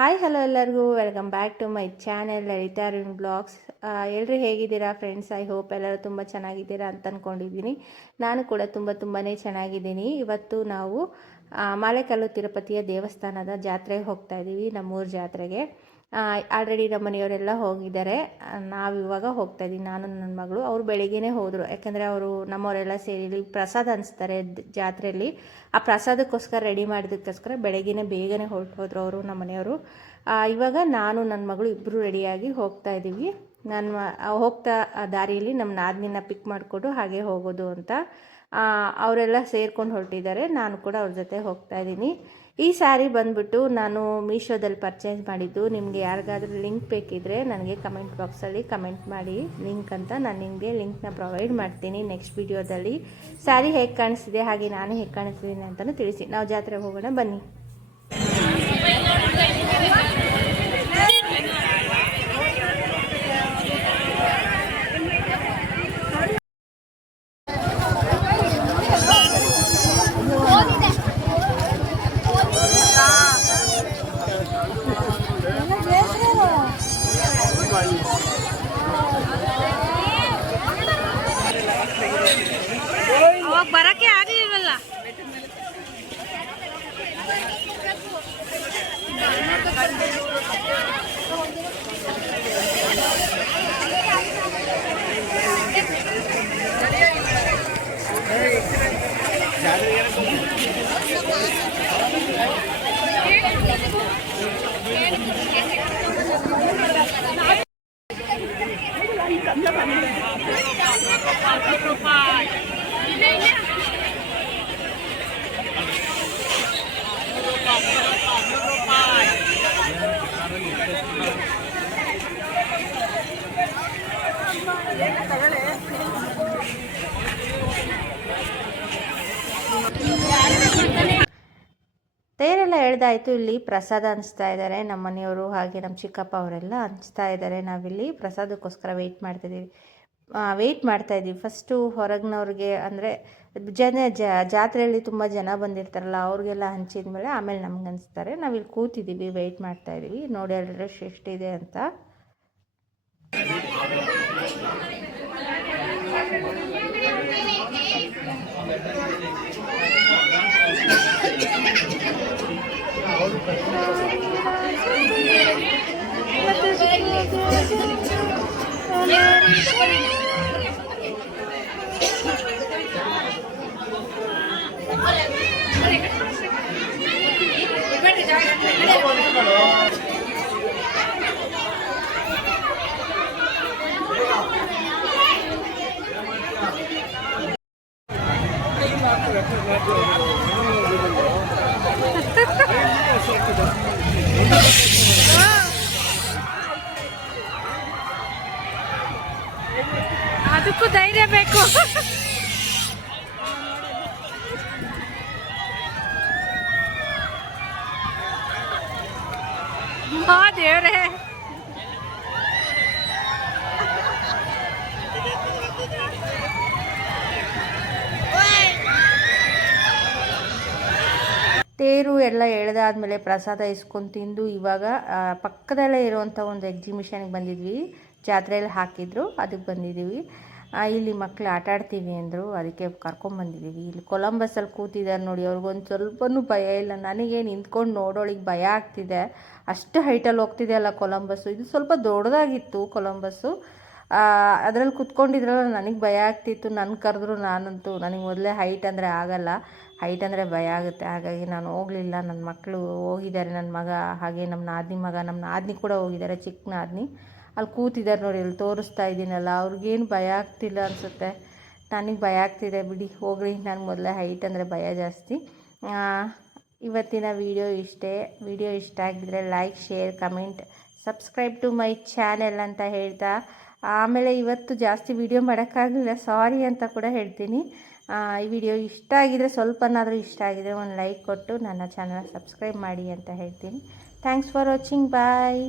Hi hello ಎಲ್ಲರಿಗೂ welcome back to my channel Lalita Arun blogs. ಎಲ್ಲರೂ ಹೇಗಿದ್ದೀರಾ ಫ್ರೆಂಡ್ಸ್? ಐ ಹೋಪ್ ಎಲ್ಲರೂ ತುಂಬ ಚೆನ್ನಾಗಿದ್ದೀರಾ ಅಂತ ಅಂದ್ಕೊಂಡಿದ್ದೀನಿ. ನಾನು ಕೂಡ ತುಂಬಾ ಚೆನ್ನಾಗಿದ್ದೀನಿ. ಇವತ್ತು ನಾವು ಮಾಲೆಕಲ್ಲು ತಿರುಪತಿಯ ದೇವಸ್ಥಾನದ ಜಾತ್ರೆಗೆ ಹೋಗ್ತಾ ಇದ್ದೀವಿ, ನಮ್ಮೂರ ಜಾತ್ರೆಗೆ. ಆಲ್ರೆಡಿ ನಮ್ಮ ಮನೆಯವರೆಲ್ಲ ಹೋಗಿದ್ದಾರೆ. ನಾವಿವಾಗ ಹೋಗ್ತಾ ಇದ್ದೀವಿ, ನಾನು ನನ್ನ ಮಗಳು. ಅವರು ಬೆಳಿಗ್ಗೆನೇ ಹೋದರು, ಯಾಕಂದರೆ ಅವರು ನಮ್ಮವರೆಲ್ಲ ಸೇರಿ ಪ್ರಸಾದ ಹಂಚ್ತಾರೆ ಜಾತ್ರೆಯಲ್ಲಿ. ಆ ಪ್ರಸಾದಕ್ಕೋಸ್ಕರ ರೆಡಿ ಮಾಡಿದ್ದಕ್ಕೋಸ್ಕರ ಬೆಳಗ್ಗೆನೇ ಬೇಗನೆ ಹೋದ್ರು ಅವರು, ನಮ್ಮ ಮನೆಯವರು. ಇವಾಗ ನಾನು ನನ್ನ ಮಗಳು ಇಬ್ಬರು ರೆಡಿಯಾಗಿ ಹೋಗ್ತಾ ಇದ್ದೀವಿ. ನಾನು ಹೋಗ್ತಾ ದಾರಿಯಲ್ಲಿ ನಮ್ಮ ನಾದಿನಿನ ಪಿಕ್ ಮಾಡಿಕೊಂಡು ಹಾಗೆ ಹೋಗೋದು ಅಂತ ಅವರೆಲ್ಲ ಸೇರ್ಕೊಂಡು ಹೊರಟಿದ್ದಾರೆ. ನಾನು ಕೂಡ ಅವ್ರ ಜೊತೆ ಹೋಗ್ತಾ ಇದ್ದೀನಿ. ಈ ಸ್ಯಾರಿ ಬಂದುಬಿಟ್ಟು ನಾನು ಮೀಶೋದಲ್ಲಿ ಪರ್ಚೇಸ್ ಮಾಡಿದ್ದು. ನಿಮಗೆ ಯಾರಿಗಾದ್ರೂ ಲಿಂಕ್ ಬೇಕಿದ್ದರೆ ನನಗೆ ಕಮೆಂಟ್ ಬಾಕ್ಸಲ್ಲಿ ಕಮೆಂಟ್ ಮಾಡಿ ಲಿಂಕ್ ಅಂತ. ನಾನು ನಿಮಗೆ ಲಿಂಕ್ನ ಪ್ರೊವೈಡ್ ಮಾಡ್ತೀನಿ ನೆಕ್ಸ್ಟ್ ವಿಡಿಯೋದಲ್ಲಿ. ಸ್ಯಾರಿ ಹೇಗೆ ಕಾಣಿಸ್ತಿದೆ ಹಾಗೆ ನಾನು ಹೇಗೆ ಕಾಣಿಸ್ತಿದ್ದೀನಿ ಅಂತಲೂ ತಿಳಿಸಿ. ನಾವು ಜಾತ್ರೆಗೆ ಹೋಗೋಣ ಬನ್ನಿ. ಬರಕ್ಕೆ ಆಗಲಿಲ್ವಲ್ಲ. ತೇರೆಲ್ಲ ಎಳ್ದಾಯಿತು. ಇಲ್ಲಿ ಪ್ರಸಾದ ಹಂಚ್ತಾ ಇದ್ದಾರೆ ನಮ್ಮ ಮನೆಯವರು, ಹಾಗೆ ನಮ್ಮ ಚಿಕ್ಕಪ್ಪ ಅವರೆಲ್ಲ ಹಂಚ್ತಾ ಇದ್ದಾರೆ. ನಾವಿಲ್ಲಿ ಪ್ರಸಾದಕ್ಕೋಸ್ಕರ ವೆಯ್ಟ್ ಮಾಡ್ತಾಯಿದ್ದೀವಿ. ಫಸ್ಟು ಹೊರಗಿನವ್ರಿಗೆ ಅಂದರೆ ಜಾತ್ರೆಯಲ್ಲಿ ತುಂಬ ಜನ ಬಂದಿರ್ತಾರಲ್ಲ, ಅವ್ರಿಗೆಲ್ಲ ಹಂಚಿದ ಮೇಲೆ ಆಮೇಲೆ ನಮ್ಗೆ ಹಂಚ್ತಾರೆ. ನಾವಿಲ್ಲಿ ಕೂತಿದ್ದೀವಿ, ವೆಯ್ಟ್ ಮಾಡ್ತಾಯಿದ್ದೀವಿ. ನೋಡಿ ಅಲ್ಲಿ ರಶ್ ಎಷ್ಟಿದೆ ಅಂತ. ಅದಕ್ಕೂ ಧೈರ್ಯ ಬೇಕು. ದೇವ್ರೆ, ತೇರು ಎಲ್ಲ ಎಳೆದಾದ್ಮೇಲೆ ಪ್ರಸಾದ ಇಸ್ಕೊಂಡು ತಿಂದು ಇವಾಗ ಪಕ್ಕದಲ್ಲೇ ಇರುವಂಥ ಒಂದು ಎಕ್ಸಿಬಿಷನ್ಗೆ ಬಂದಿದ್ವಿ. ಜಾತ್ರೆಯಲ್ಲಿ ಹಾಕಿದ್ರು, ಅದಕ್ಕೆ ಬಂದಿದ್ದೀವಿ. ಇಲ್ಲಿ ಮಕ್ಕಳು ಆಟ ಆಡ್ತೀವಿ ಅಂದರು, ಅದಕ್ಕೆ ಕರ್ಕೊಂಬಂದಿದ್ದೀವಿ. ಇಲ್ಲಿ ಕೊಲಂಬಸ್ಸಲ್ಲಿ ಕೂತಿದ್ದಾರೆ ನೋಡಿ, ಅವ್ರಿಗೊಂದು ಸ್ವಲ್ಪನೂ ಭಯ ಇಲ್ಲ. ನನಗೆ ನಿಂತ್ಕೊಂಡು ನೋಡೋಳಿಗೆ ಭಯ ಆಗ್ತಿದೆ, ಅಷ್ಟು ಹೈಟಲ್ಲಿ ಹೋಗ್ತಿದೆ ಅಲ್ಲ ಕೊಲಂಬಸ್ಸು. ಇದು ಸ್ವಲ್ಪ ದೊಡ್ಡದಾಗಿತ್ತು ಕೊಲಂಬಸ್ಸು, ಅದರಲ್ಲಿ ಕುತ್ಕೊಂಡಿದ್ರಲ್ಲ ನನಗೆ ಭಯ ಆಗ್ತಿತ್ತು. ನನ್ನ ಕರೆದ್ರು ನಾನಂತೂ, ನನಗೆ ಮೊದಲೇ ಹೈಟ್ ಅಂದರೆ ಆಗಲ್ಲ, ಹೈಟ್ ಅಂದರೆ ಭಯ ಆಗುತ್ತೆ. ಹಾಗಾಗಿ ನಾನು ಹೋಗಲಿಲ್ಲ. ನನ್ನ ಮಕ್ಕಳು ಹೋಗಿದ್ದಾರೆ, ನನ್ನ ಮಗ ಹಾಗೆ ನಮ್ಮ ನಾದಿನಿ ಕೂಡ ಹೋಗಿದ್ದಾರೆ, ಚಿಕ್ಕ ನಾದಿನಿ. ಅಲ್ಲಿ ಕೂತಿದ್ದಾರೆ ನೋಡಿ, ಅಲ್ಲಿ ತೋರಿಸ್ತಾ ಇದ್ದೀನಲ್ಲ, ಅವ್ರಿಗೇನು ಭಯ ಆಗ್ತಿಲ್ಲ ಅನಿಸುತ್ತೆ. ನನಗೆ ಭಯ ಆಗ್ತಿದೆ ಬಿಡಿ, ಹೋಗ್ರಿ, ನನಗೆ ಮೊದಲೇ ಹೈಟ್ ಅಂದರೆ ಭಯ ಜಾಸ್ತಿ. ಇವತ್ತಿನ ವಿಡಿಯೋ ಇಷ್ಟೇ. ವಿಡಿಯೋ ಇಷ್ಟ ಆಗಿದ್ದರೆ like, share, comment, subscribe to my channel ಅಂತ ಹೇಳ್ತಾ, ಆಮೇಲೆ ಇವತ್ತು ಜಾಸ್ತಿ ವಿಡಿಯೋ ಮಾಡೋಕ್ಕಾಗಲಿಲ್ಲ, ಸಾರಿ ಅಂತ ಕೂಡ ಹೇಳ್ತೀನಿ. ಈ ವಿಡಿಯೋ ಇಷ್ಟ ಆಗಿದರೆ, ಸ್ವಲ್ಪನಾದರೂ ಇಷ್ಟ ಆಗಿದರೆ ಒಂದು ಲೈಕ್ ಕೊಟ್ಟು ನನ್ನ ಚಾನಲ್ ಸಬ್ಸ್ಕ್ರೈಬ್ ಮಾಡಿ ಅಂತ ಹೇಳ್ತೀನಿ. Thanks for watching, bye.